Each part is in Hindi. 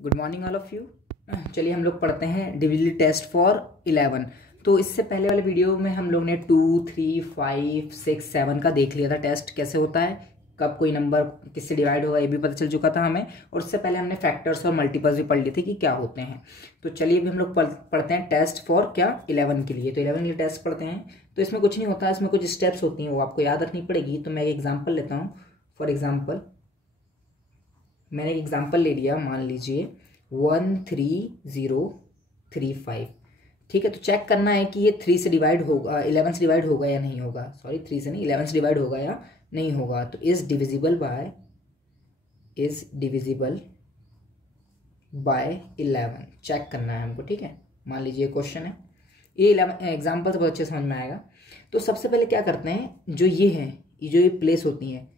Good morning all of you. चलिए हम लोग पढ़ते हैं डिविजिबिलिटी टेस्ट फॉर 11। तो इससे पहले वाले वीडियो में हम लोग ने 2, 3, 5, 6, 7 का देख लिया था टेस्ट कैसे होता है, कब कोई नंबर किससे डिवाइड होगा ये भी पता चल चुका था हमें। और उससे पहले हमने फैक्टर्स और मल्टीपल्स भी पढ़ लिए थे कि क्या होते हैं। तो चलिए अभी हम लोग पढ़ते हैं टेस्ट फॉर क्या 11 के लिए। तो 11 के लिए टेस्ट पढ़ते हैं। तो इसमें कुछ नहीं होता, इसमें कुछ स्टेप्स होती हैं वो आपको याद रखनी पड़ेगी। तो मैं एक एग्जाम्पल लेता हूँ। फॉर एग्जाम्पल मैंने एक एग्जाम्पल ले लिया, मान लीजिए 13035। ठीक है, तो चेक करना है कि ये 3 से डिवाइड होगा, 11 से डिवाइड होगा या नहीं होगा। सॉरी 3 से नहीं, 11 से डिवाइड होगा या नहीं होगा। तो इज डिविजिबल बाय 11 चेक करना है हमको। ठीक है, मान लीजिए क्वेश्चन है, ये 11 एग्जाम्पल से बहुत अच्छे समझ में आएगा। तो सबसे पहले क्या करते हैं, जो ये है, जो ये प्लेस होती हैं,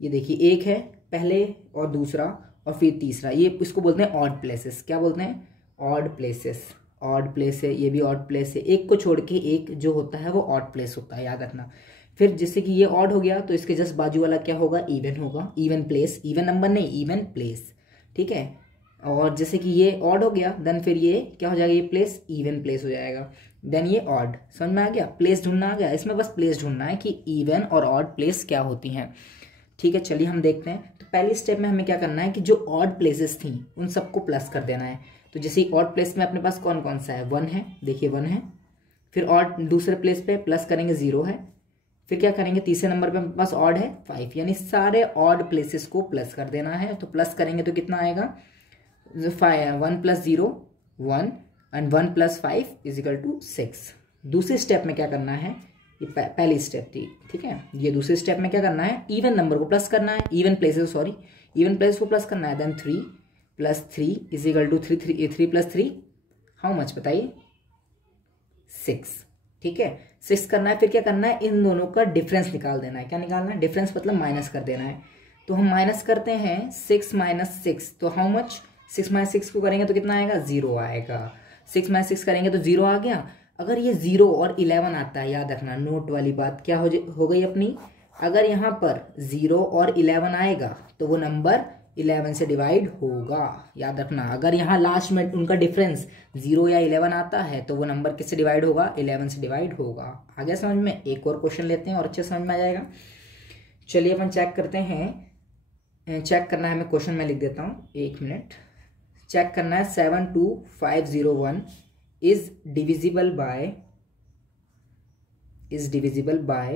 ये देखिए एक है पहले और दूसरा और फिर तीसरा, ये इसको बोलते हैं ऑड प्लेसेस। क्या बोलते हैं? Odd places. ऑड प्लेस है, ये भी ऑड प्लेस है। एक को छोड़ के एक जो होता है वो ऑड प्लेस होता है, याद रखना। फिर जैसे कि ये ऑड हो गया तो इसके जस्ट बाजू वाला क्या होगा? इवन होगा। इवन प्लेस, इवन नंबर नहीं, इवन प्लेस। ठीक है, और जैसे कि ये ऑड हो गया देन फिर ये क्या हो जाएगा? ये प्लेस इवन प्लेस हो जाएगा। देन ये ऑड। समझ में आ गया? प्लेस ढूंढना आ गया। इसमें बस प्लेस ढूंढना है कि इवन और ऑड प्लेस क्या होती हैं। ठीक है, चलिए हम देखते हैं। तो पहली स्टेप में हमें क्या करना है कि जो ऑड प्लेसेस थी उन सबको प्लस कर देना है। तो जैसे ऑड प्लेस में अपने पास कौन कौन सा है? 1 है, देखिए 1 है। फिर ऑड दूसरे प्लेस पे प्लस करेंगे 0 है। फिर क्या करेंगे? तीसरे नंबर पे अपने पास ऑड है 5, यानी सारे ऑड प्लेसेस को प्लस कर देना है। तो प्लस करेंगे तो कितना आएगा? 1 + 0 1 एंड 1 + 5 = 6। दूसरी स्टेप में क्या करना है? ये पहली स्टेप थी। ठीक है, ये दूसरे स्टेप में क्या करना है? इवन नंबर को प्लस करना है, इवन प्लेसेस को प्लस करना है। देन 3 + 3 = 3 + 3 हाउ मच बताइए? 6। ठीक है, 6 करना है। फिर क्या करना है? इन दोनों का डिफरेंस निकाल देना है। क्या निकालना है? डिफरेंस मतलब माइनस कर देना है। तो हम माइनस करते हैं 6 - 6, तो हाउ मच? 6 - 6 को करेंगे तो कितना आएगा? 0 आएगा। 6 - 6 करेंगे तो 0 आ गया। अगर ये 0 और 11 आता है, याद रखना नोट वाली बात क्या हो गई अपनी। अगर यहाँ पर 0 और 11 आएगा तो वो नंबर 11 से डिवाइड होगा, याद रखना। अगर यहाँ लास्ट में उनका डिफरेंस 0 या 11 आता है तो वो नंबर किससे डिवाइड होगा? 11 से डिवाइड होगा। आगे समझ में? एक और क्वेश्चन लेते हैं और अच्छे समझ में आ जाएगा। चलिए अपन चेक करते हैं। चेक करना है हमें, क्वेश्चन में लिख देता हूँ, 1 मिनट। चेक करना है 72501 is divisible by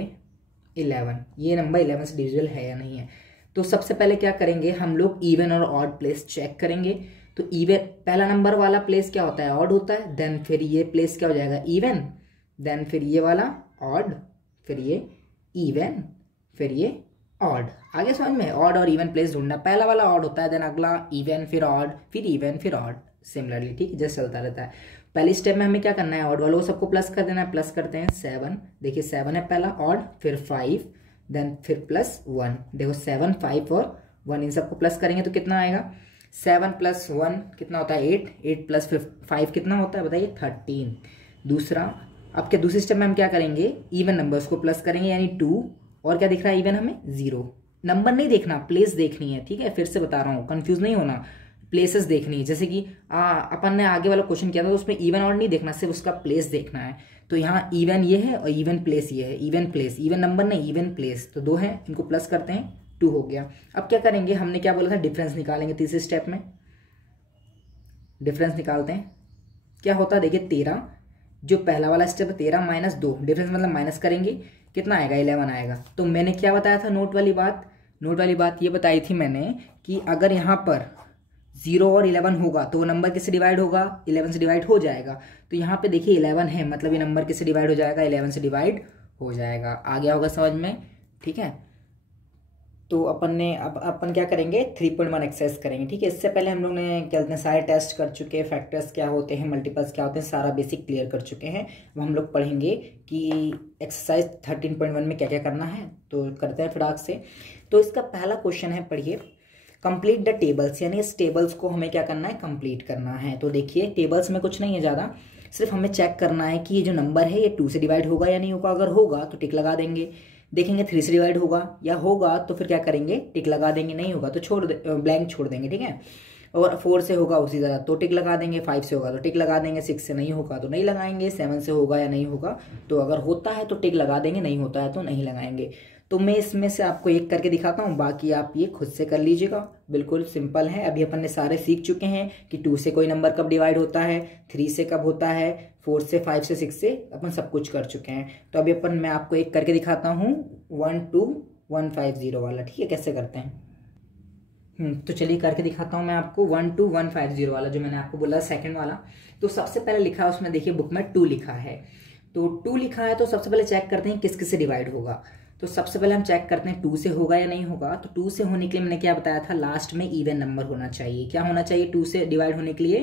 11। ये नंबर 11 से डिविजिबल है या नहीं है। तो सबसे पहले क्या करेंगे हम लोग? इवन और ऑड प्लेस चेक करेंगे। तो इवन पहला नंबर वाला प्लेस क्या होता है? ऑड होता है। देन फिर ये प्लेस क्या हो जाएगा? इवन। देन फिर ये वाला ऑड, फिर ये इवन, फिर ये ऑड। आगे समझ में? ऑड और इवन प्लेस ढूंढना। पहला वाला ऑड होता है, देन अगला इवन, फिर ऑड, फिर इवन, फिर ऑड, सिमिलरली। ठीक है, जैसे चलता रहता है। पहली स्टेप में हमें क्या करना है? ऑड वालों को सबको प्लस कर देना है। प्लस करते हैं 7, देखिए 7 है पहला ऑड, फिर 5, देन फिर +1। देखो 7, 5 और 1 इन सबको प्लस करेंगे तो कितना आएगा? 7 + 1 कितना होता है? 8, 8 + 5 कितना होता है बताइए? 13। दूसरा, अब क्या दूसरी स्टेप में हम क्या करेंगे? इवन नंबर्स को प्लस करेंगे, यानी 2 और क्या दिख रहा है इवन हमें? 0। नंबर नहीं देखना, प्लेस देखनी है। ठीक है, फिर से बता रहा हूँ, कंफ्यूज नहीं होना, प्लेसेस देखनी है। जैसे कि अपन ने आगे वाला क्वेश्चन किया था तो उसमें इवन और नहीं देखना, सिर्फ उसका प्लेस देखना है। तो यहाँ इवन ये है और इवन प्लेस ये है। इवन प्लेस, इवन नंबर नहीं, इवन प्लेस। तो 2 है, इनको प्लस करते हैं, 2 हो गया। अब क्या करेंगे? हमने क्या बोला था? डिफरेंस निकालेंगे। तीसरे स्टेप में डिफरेंस निकालते हैं। क्या होता है देखिए 13, जो पहला वाला स्टेप है 13 - 2, डिफरेंस मतलब माइनस करेंगे, कितना आएगा? 11 आएगा। तो मैंने क्या बताया था? नोट वाली बात ये बताई थी मैंने कि अगर यहाँ पर 0 और 11 होगा तो वो नंबर किससे डिवाइड होगा? 11 से डिवाइड हो जाएगा। तो यहाँ पे देखिए 11 है, मतलब ये नंबर किससे डिवाइड हो जाएगा? 11 से डिवाइड हो जाएगा। आ गया होगा समझ में? ठीक है, तो अपन क्या करेंगे? 3.1 एक्सरसाइज करेंगे। ठीक है, इससे पहले हम लोग ने क्या कहते हैं सारे टेस्ट कर चुके हैं, फैक्टर्स क्या होते हैं, मल्टीपल्स क्या होते हैं, सारा बेसिक क्लियर कर चुके हैं। अब हम लोग पढ़ेंगे कि एक्सरसाइज 13.1 में क्या क्या करना है। तो करते हैं फटाक से। तो इसका पहला क्वेश्चन है, पढ़िए, कंप्लीट द टेबल्स, यानी इस टेबल्स को हमें क्या करना है? कंप्लीट करना है। तो देखिए टेबल्स में कुछ नहीं है ज़्यादा, सिर्फ हमें चेक करना है कि ये जो नंबर है ये 2 से डिवाइड होगा या नहीं होगा। अगर होगा तो टिक लगा देंगे। देखेंगे 3 से डिवाइड होगा या होगा तो फिर क्या करेंगे? टिक लगा देंगे। नहीं होगा तो ब्लैंक छोड़ देंगे। ठीक है, और 4 से होगा उसी तरह तो टिक लगा देंगे, 5 से होगा तो टिक लगा देंगे, 6 से नहीं होगा तो नहीं लगाएंगे, 7 से होगा या नहीं होगा तो अगर होता है तो टिक लगा देंगे, नहीं होता है तो नहीं लगाएंगे। तो मैं इसमें से आपको एक करके दिखाता हूँ, बाकी आप ये खुद से कर लीजिएगा, बिल्कुल सिंपल है। अभी अपन ने सारे सीख चुके हैं कि 2 से कोई नंबर कब डिवाइड होता है, 3 से कब होता है, 4 से, 5 से, 6 से अपन सब कुछ कर चुके हैं। तो अभी मैं आपको एक करके दिखाता हूँ 12150 वाला, ठीक है, कैसे करते हैं। तो चलिए करके दिखाता हूँ मैं आपको 12150 वाला जो मैंने आपको बोला सेकंड वाला। तो सबसे पहले लिखा है उसमें, देखिए बुक में 2 लिखा है, तो 2 लिखा है तो सबसे पहले चेक करते हैं किस किस से डिवाइड होगा। तो सबसे पहले हम चेक करते हैं 2 से होगा या नहीं होगा। तो 2 से होने के लिए मैंने क्या बताया था, लास्ट में इवन नंबर होना चाहिए। क्या होना चाहिए 2 से डिवाइड होने के लिए,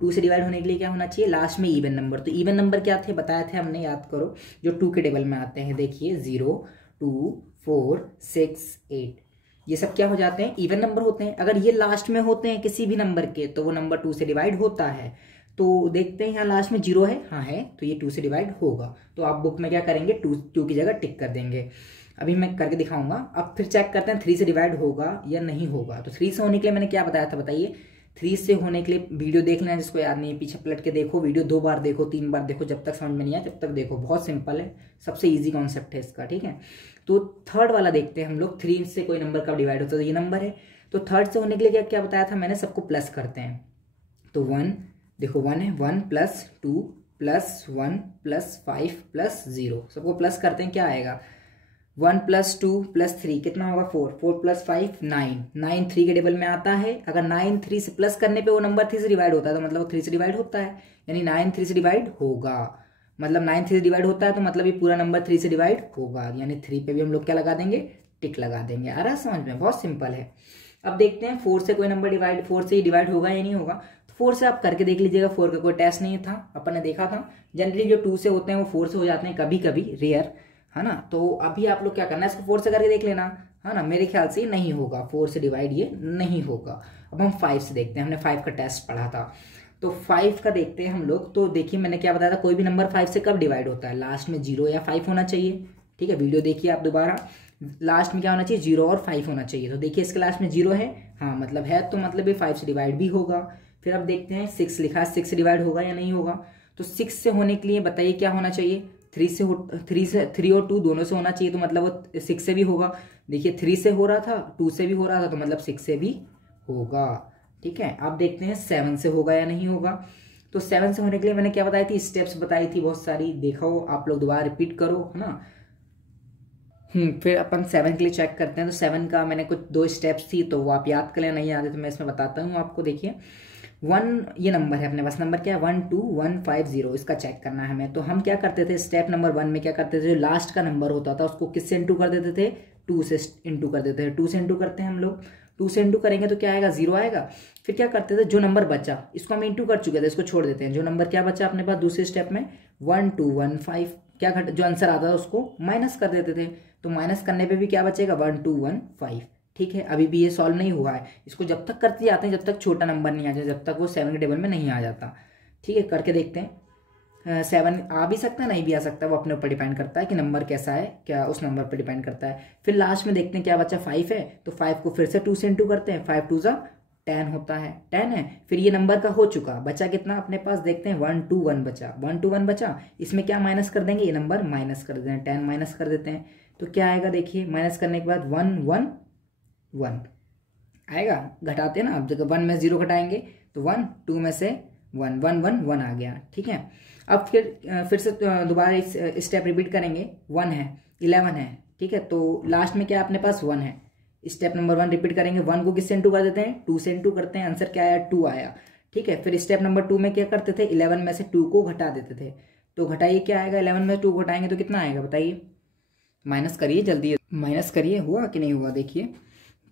2 से डिवाइड होने के लिए क्या होना चाहिए, लास्ट में इवन नंबर। तो इवन नंबर क्या थे बताए थे हमने, याद करो, जो 2 के टेबल में आते हैं, देखिए 0, 2, 4, 6, 8, ये सब क्या हो जाते हैं, इवन नंबर होते हैं। अगर ये लास्ट में होते हैं किसी भी नंबर के तो वो नंबर 2 से डिवाइड होता है। तो देखते हैं यहाँ लास्ट में 0 है, हाँ है, तो ये 2 से डिवाइड होगा। तो आप बुक में क्या करेंगे, 2 की जगह टिक कर देंगे। अभी मैं करके दिखाऊंगा। अब फिर चेक करते हैं 3 से डिवाइड होगा या नहीं होगा। तो 3 से होने के लिए मैंने क्या बताया था बताइए, 3 से होने के लिए वीडियो देख लेना, जिसको याद नहीं है पीछे पलट के देखो वीडियो, 2 बार देखो, 3 बार देखो, जब तक समझ में नहीं आए तब तक देखो, बहुत सिंपल है, सबसे ईजी कॉन्सेप्ट है इसका, ठीक है। तो थर्ड वाला देखते हैं हम लोग, 3 से कोई नंबर कब डिवाइड होता है, तो ये नंबर है। तो थर्ड से होने के लिए क्या क्या बताया था मैंने, सबको प्लस करते हैं। तो 1, देखो 1 है, 1 + 2 + 1 + 5 + 0, सबको प्लस करते हैं, क्या आएगा, 1 + 2 + 3 कितना होगा, 4, 4 + 5 9, 9 3 के टेबल में आता है। अगर 9 3 से प्लस करने पे वो नंबर 3 से डिवाइड होता है तो मतलब वो 3 से डिवाइड होता है, यानी 9 3 से डिवाइड होगा, मतलब 9 3 से डिवाइड होता है तो मतलब ये पूरा नंबर 3 से डिवाइड होगा, यानी 3 पे भी हम लोग क्या लगा देंगे, टिक लगा देंगे। आ रहा है समझ में, बहुत सिंपल है। अब देखते हैं 4 से कोई नंबर डिवाइड, 4 से ही डिवाइड होगा या नहीं होगा। तो 4 से आप करके देख लीजिएगा, 4 का कोई टेस्ट नहीं था, अपन ने देखा था जनरली जो 2 से होते हैं वो 4 से हो जाते हैं, कभी कभी, रेयर, है ना। तो अभी आप लोग क्या करना है, इसको 4 से करके देख लेना, है ना। मेरे ख्याल से नहीं होगा, 4 से डिवाइड ये नहीं होगा। अब हम 5 से देखते हैं, हमने 5 का टेस्ट पढ़ा था, तो 5 का देखते हैं हम लोग। तो देखिए मैंने क्या बताया था, कोई भी नंबर 5 से कब डिवाइड होता है, लास्ट में 0 या 5 होना चाहिए, ठीक है। वीडियो देखिए आप दोबारा, लास्ट में क्या होना चाहिए, 0 और 5 होना चाहिए। तो देखिए इसके लास्ट में 0 है, हाँ मतलब है, तो मतलब ये 5 से डिवाइड भी होगा। फिर अब देखते हैं 6 लिखा है, 6 से डिवाइड होगा या नहीं होगा। तो 6 से होने के लिए बताइए क्या होना चाहिए, 3 और 2 दोनों से होना चाहिए, तो मतलब वो 6 से भी होगा। देखिए 3 से हो रहा था, 2 से भी हो रहा था, तो मतलब 6 से भी होगा, ठीक है। अब देखते हैं 7 से होगा या नहीं होगा। तो 7 से होने के लिए मैंने क्या बताई थी, स्टेप्स बताई थी बहुत सारी, देखो आप लोग दोबारा रिपीट करो, है ना। फिर अपन 7 के लिए चेक करते हैं। तो 7 का मैंने कुछ 2 स्टेप्स थी, तो वो आप याद कर लें, नहीं याद है तो मैं इसमें बताता हूँ आपको। देखिए 1 ये नंबर है अपने पास, नंबर क्या है 12150, इसका चेक करना है हमें। तो हम क्या करते थे, स्टेप नंबर 1 में क्या करते थे, जो लास्ट का नंबर होता था उसको किससे इंटू कर देते थे, 2 से इंटू कर देते थे। 2 से इंटू करते हैं हम लोग, 2 से इंटू करेंगे तो क्या आएगा, 0 आएगा। फिर क्या करते थे, जो नंबर बचा इसको हम इंटू कर चुके थे, इसको छोड़ देते हैं। जो नंबर क्या बचा अपने पास दूसरे स्टेप में, 1215, क्या जो आंसर आता था उसको माइनस कर देते थे। तो माइनस करने पे भी क्या बचेगा, 1215, ठीक है। अभी भी ये सॉल्व नहीं हुआ है, इसको जब तक करते जाते हैं जब तक छोटा नंबर नहीं आ जाए, जब तक वो 7 के टेबल में नहीं आ जाता, ठीक है। करके देखते हैं, 7 आ भी सकता है नहीं भी आ सकता है, वो अपने ऊपर डिपेंड करता है कि नंबर कैसा है, क्या उस नंबर पर डिपेंड करता है। फिर लास्ट में देखते हैं क्या बचा, 5 है, तो 5 को फिर से 2 से इंटू करते हैं, 5 2 जा 10 होता है, 10 है। फिर ये नंबर का हो चुका, बचा कितना अपने पास, देखते हैं 121 बचा, 121 बचा। इसमें क्या माइनस कर देंगे, ये नंबर माइनस कर देते हैं, 10 माइनस कर देते हैं। तो क्या आएगा, देखिए माइनस करने के बाद 111 आएगा, घटाते हैं ना, अब जगह 1 में 0 घटाएंगे तो 1, 2 में से 1, 1 1 1 आ गया, ठीक है। अब फिर से दोबारा इस स्टेप रिपीट करेंगे, 1 है, 11 है, ठीक है। तो लास्ट में क्या अपने पास 1 है, स्टेप नंबर 1 रिपीट करेंगे। 1 को किससे इंटू कर देते हैं, 2 से इंटू करते हैं, आंसर क्या आया, 2 आया, ठीक है। फिर स्टेप नंबर 2 में क्या करते थे, 11 में से 2 को घटा देते थे। तो घटाइए क्या आएगा, 11 में 2 घटाएंगे तो कितना आएगा बताइए, माइनस करिए जल्दी, माइनस करिए, हुआ कि नहीं हुआ देखिए।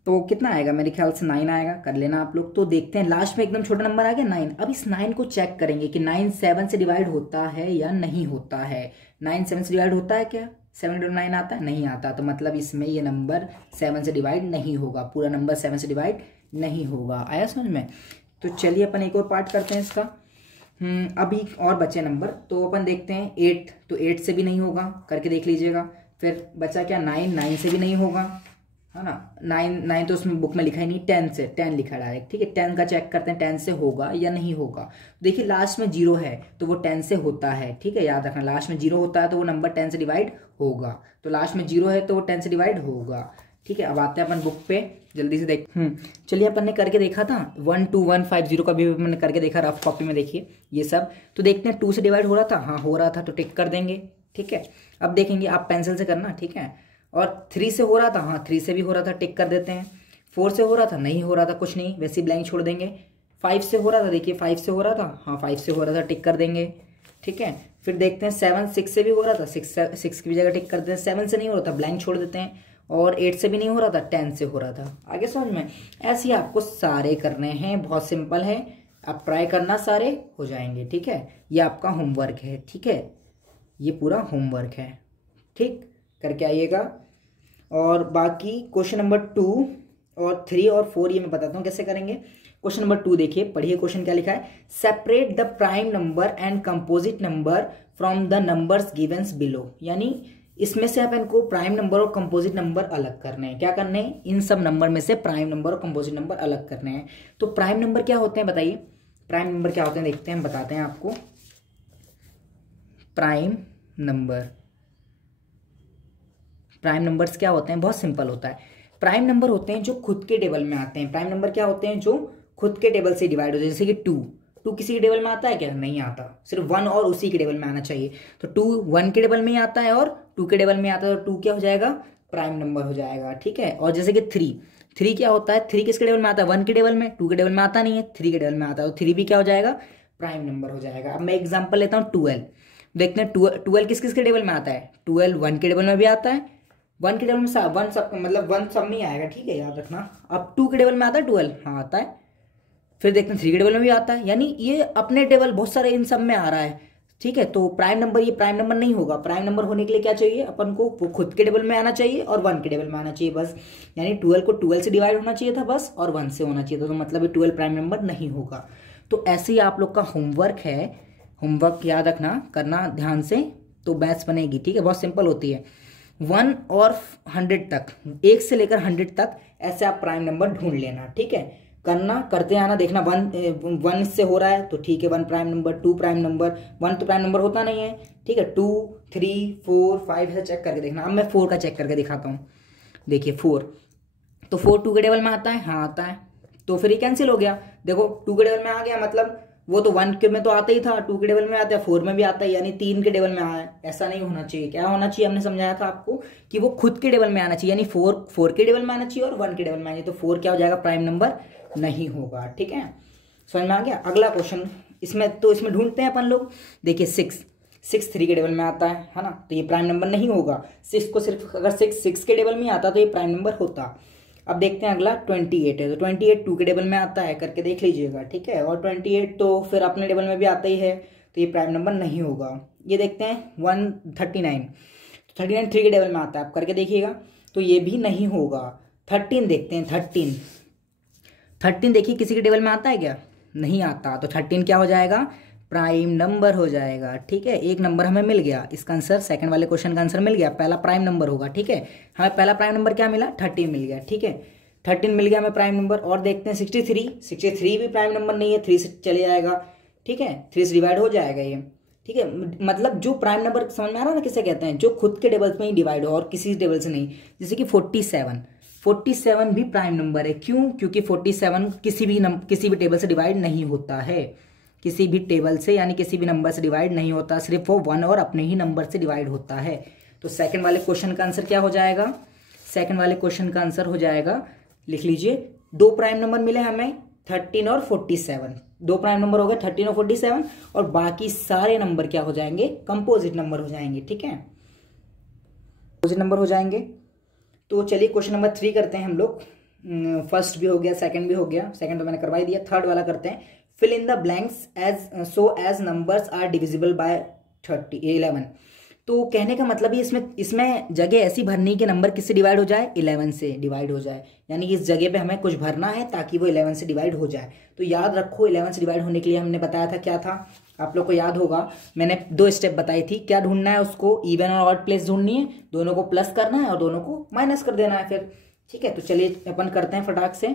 तो कितना आएगा, मेरे ख्याल से 9 आएगा, कर लेना आप लोग। तो देखते हैं लास्ट में एकदम छोटा नंबर आ गया 9। अब इस 9 को चेक करेंगे कि 9 7 से डिवाइड होता है या नहीं होता है। 9 7 से डिवाइड होता है क्या, 7 × 9 आता है, नहीं आता, तो मतलब इसमें ये नंबर 7 से डिवाइड नहीं होगा, पूरा नंबर 7 से डिवाइड नहीं होगा। आया समझ में। तो चलिए अपन एक और पार्ट करते हैं इसका। अभी और बचे नंबर, तो अपन देखते हैं 8, तो 8 से भी नहीं होगा, करके देख लीजिएगा। फिर बचा क्या 9, 9 से भी नहीं होगा, है ना। 9 तो उसमें बुक में लिखा ही नहीं, 10 से 10 लिखा डायरेक्ट, ठीक है। 10 का चेक करते हैं 10 से होगा या नहीं होगा। देखिए लास्ट में 0 है तो वो 10 से होता है, ठीक है, याद रखना। लास्ट में 0 होता है तो वो नंबर 10 से डिवाइड होगा, तो लास्ट में 0 है तो वो 10 से डिवाइड होगा, ठीक है। अब आते हैं अपन बुक पे, जल्दी से देख चलिए अपन ने करके देखा था 12150 का भी मैंने करके देखा रफ कॉपी में, देखिए ये सब। तो देखते हैं 2 से डिवाइड हो रहा था, हाँ हो रहा था तो टिक कर देंगे, ठीक है। अब देखेंगे, आप पेंसिल से करना, ठीक है। और 3 से हो रहा था, हाँ 3 से भी हो रहा था, टिक कर देते हैं। 4 से हो रहा था, नहीं हो रहा था, कुछ नहीं, वैसे ही ब्लैंक छोड़ देंगे। 5 से हो रहा था, देखिए 5 से हो रहा था, हाँ 5 से हो रहा था, टिक कर देंगे, ठीक है। फिर देखते हैं 6 से भी हो रहा था, 6 की भी जगह टिक कर देते हैं। 7 से नहीं हो रहा था, ब्लैंक छोड़ देते हैं। और 8 से भी नहीं हो रहा था, 10 से हो रहा था। आगे समझ में? ऐसे ही आपको सारे करने हैं, बहुत सिंपल है, आप ट्राई करना, सारे हो जाएंगे, ठीक है। ये आपका होमवर्क है, ठीक है, ये पूरा होमवर्क है, ठीक, करके आइएगा। और बाकी क्वेश्चन नंबर 2 और 3 और 4 ये मैं बताता हूँ कैसे करेंगे। क्वेश्चन नंबर 2 देखिए, पढ़िए क्वेश्चन क्या लिखा है। Separate the prime number and composite number from the numbers givens below. यानी इसमें से अपन को प्राइम नंबर और कंपोजिट नंबर अलग करने हैं। क्या करने हैं? इन सब नंबर में से प्राइम नंबर और कंपोजिट नंबर अलग करने हैं। तो प्राइम नंबर क्या होते हैं बताइए, प्राइम नंबर क्या होते हैं देखते हैं, हम बताते हैं आपको। प्राइम नंबर्स क्या होते हैं? बहुत सिंपल होता है। प्राइम नंबर होते हैं जो खुद के टेबल में आते हैं। प्राइम नंबर क्या होते हैं? जो खुद के टेबल से डिवाइड होते हैं। जैसे कि 2 किसी के टेबल में आता है क्या? नहीं आता, सिर्फ 1 और उसी के टेबल में आना चाहिए। तो 2 1 के टेबल में ही आता है और 2 के टेबल में आता है, तो 2 क्या हो जाएगा? प्राइम नंबर हो जाएगा, ठीक है। और जैसे कि 3 क्या होता है? 3 किसके टेबल में आता है? 1 के टेबल में, 2 के टेबल में आता नहीं है, 3 के टेबल में आता है, तो 3 भी क्या हो जाएगा? प्राइम नंबर हो जाएगा। अब मैं एग्जाम्पल लेता हूँ 12, देखते हैं 12 किस किस के टेबल में आता है। 12 1 के टेबल में भी आता है, 1 के टेबल में 1 सब, मतलब 1 सब में आएगा, ठीक है, याद रखना। अब 2 के टेबल में आता है 12, हाँ आता है। फिर देखते हैं 3 के टेबल में भी आता है, यानी ये अपने टेबल बहुत सारे इन सब में आ रहा है, ठीक है। तो प्राइम नंबर, ये प्राइम नंबर नहीं होगा। प्राइम नंबर होने के लिए क्या चाहिए अपन को? वो खुद के टेबल में आना चाहिए और 1 के टेबल में आना चाहिए, बस। यानी 12 को 12 से डिवाइड होना चाहिए था बस, और 1 से होना चाहिए था, तो मतलब ये 12 प्राइम नंबर नहीं होगा। तो ऐसे ही आप लोग का होमवर्क है, होमवर्क याद रखना, करना ध्यान से, तो मैथ्स बनेगी, ठीक है। बहुत सिंपल होती है। 1 और 100 तक, 1 से लेकर 100 तक ऐसे आप प्राइम नंबर ढूंढ लेना, ठीक है। करना, करते आना, देखना 1 से हो रहा है तो ठीक है, 1 प्राइम नंबर, 2 प्राइम नंबर, 1 तो प्राइम नंबर होता नहीं है, ठीक है। 2 3 4 5 ऐसे चेक करके देखना। अब मैं 4 का चेक करके दिखाता हूँ। देखिए 4, तो 4 2 के टेबल में आता है, हाँ आता है, तो फिर ये कैंसिल हो गया। देखो 2 के टेबल में आ गया, मतलब वो तो 1 के में तो आता ही था, 2 के टेबल में आता है, 4 में भी आता है, यानी 3 के टेबल में आया है। ऐसा नहीं होना चाहिए। क्या होना चाहिए? हमने समझाया था आपको कि वो खुद के टेबल में आना चाहिए, यानी 4 के टेबल में आना चाहिए और 1 के टेबल में आना चाहिए। तो 4 क्या हो जाएगा? प्राइम नंबर नहीं होगा, ठीक है। समझ में आ गया? अगला क्वेश्चन, इसमें ढूंढते हैं अपन लोग। देखिए 6 3 के टेबल में आता है ना, तो ये प्राइम नंबर नहीं होगा। 6 को सिर्फ अगर 6 के टेबल में आता तो ये प्राइम नंबर होता। अब देखते हैं अगला 28 है, तो 28 2 के टेबल में आता है, करके देख लीजिएगा, ठीक है। और 28 तो फिर अपने टेबल में भी आता ही है, तो ये प्राइम नंबर नहीं होगा। ये देखते हैं 139, 39 3 के टेबल में आता है, आप करके देखिएगा, तो ये भी नहीं होगा। 13 देखते हैं, 13 देखिए किसी के टेबल में आता है क्या? नहीं आता, तो 13 क्या हो जाएगा? प्राइम नंबर हो जाएगा, ठीक है। एक नंबर हमें मिल गया, इसका आंसर, सेकंड वाले क्वेश्चन का आंसर मिल गया, पहला प्राइम नंबर होगा, ठीक है। हमें पहला प्राइम नंबर क्या मिला? 13 मिल गया, ठीक है। 13 मिल गया हमें प्राइम नंबर। और देखते हैं 63 भी प्राइम नंबर नहीं है, 3 से चले जाएगा, ठीक है, 3 से डिवाइड हो जाएगा ये, ठीक है। मतलब जो प्राइम नंबर, समझ में आ रहा है ना किसे कहते हैं? जो खुद के टेबल में ही डिवाइड हो और किसी टेबल से नहीं। जैसे कि 47 भी प्राइम नंबर है। क्यों? क्योंकि 47 किसी भी टेबल से डिवाइड नहीं होता है, किसी भी टेबल से, यानी किसी भी नंबर से डिवाइड नहीं होता, सिर्फ वो 1 और अपने ही नंबर से डिवाइड होता है। तो सेकंड वाले क्वेश्चन का आंसर क्या हो जाएगा? सेकंड वाले क्वेश्चन का आंसर हो जाएगा, लिख लीजिए, 2 प्राइम नंबर मिले हमें, 13 और 47। 2 प्राइम नंबर हो गए 13 और 47, और बाकी सारे नंबर क्या हो जाएंगे? कंपोजिट नंबर हो जाएंगे, ठीक है, कंपोजिट नंबर हो जाएंगे। तो चलिए क्वेश्चन नंबर 3 करते हैं हम लोग। फर्स्ट भी हो गया, सेकंड भी हो गया, सेकंड तो मैंने करवा ही दिया। थर्ड वाला करते हैं। Fill in the blanks as numbers are divisible by 11। तो कहने का मतलब ये इसमें जगह ऐसी भरनी कि नंबर किससे डिवाइड हो जाए? 11 से डिवाइड हो जाए, यानी कि इस जगह पे हमें कुछ भरना है ताकि वो 11 से डिवाइड हो जाए। तो याद रखो 11 से डिवाइड होने के लिए हमने बताया था, क्या था आप लोग को याद होगा, मैंने 2 स्टेप बताई थी। क्या ढूंढना है उसको? इवन और ऑड प्लेस ढूंढनी है, दोनों को प्लस करना है और दोनों को माइनस कर देना है फिर, ठीक है, तो चलिए अपन करते हैं फटाक से।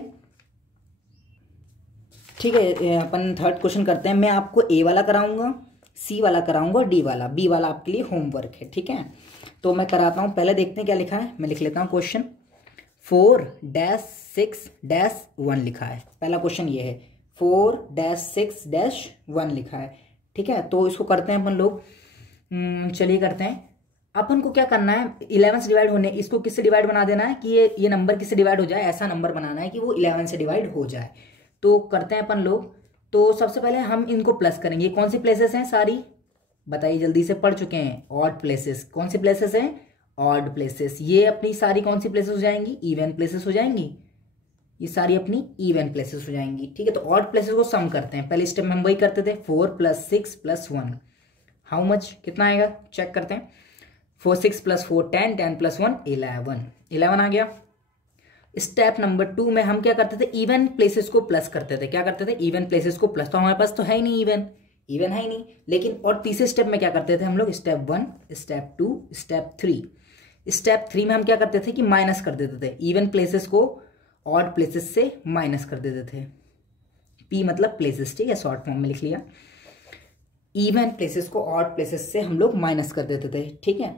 ठीक है, अपन थर्ड क्वेश्चन करते हैं। मैं आपको ए वाला कराऊंगा, सी वाला कराऊंगा और डी वाला, बी वाला आपके लिए होमवर्क है। ठीक है, तो मैं कराता हूँ। पहले देखते हैं क्या लिखा है, मैं लिख लेता हूँ क्वेश्चन। 4-6-1 लिखा है। पहला क्वेश्चन ये है, 4-6-1 लिखा है। ठीक है, तो इसको करते हैं अपन लोग। चलिए करते हैं। अपन को क्या करना है, 11 से डिवाइड होने, इसको किससे डिवाइड बना देना है कि ये नंबर किससे डिवाइड हो जाए, ऐसा नंबर बनाना है कि वो 11 से डिवाइड हो जाए। तो करते हैं अपन लोग। तो सबसे पहले हम इनको प्लस करेंगे। कौन सी प्लेसेस हैं सारी, बताइए जल्दी से, पढ़ चुके हैं। ऑड प्लेसेस, कौन सी प्लेसेस हैं, ऑड प्लेसेस। ये अपनी सारी कौन सी प्लेसेस हो जाएंगी, इवन प्लेसेस हो जाएंगी। ये सारी अपनी इवन प्लेसेस हो जाएंगी। ठीक है, तो ऑड प्लेसेस को सम करते हैं। पहले स्टेप में हम वही करते थे, 4 + 6 + 1 हाउ मच, कितना आएगा, चेक करते हैं। 4 6 + 4 10 10 + 1 11 आ गया। स्टेप नंबर 2 में हम क्या करते थे, इवन प्लेसेस को प्लस करते थे। क्या करते थे, इवन प्लेसेस को प्लस। तो हमारे पास तो है ही नहीं इवन है ही नहीं। लेकिन और तीसरे स्टेप में क्या करते थे हम लोग, स्टेप 1 स्टेप 2 स्टेप 3। स्टेप 3 में हम क्या करते थे कि माइनस कर देते थे, इवन प्लेसेस को ऑड प्लेसेस से माइनस कर देते थे। पी मतलब प्लेसेस, ठीक है, शॉर्ट फॉर्म में लिख लिया। इवन प्लेसेस को ऑड प्लेसेस से हम लोग माइनस कर देते थे। ठीक है,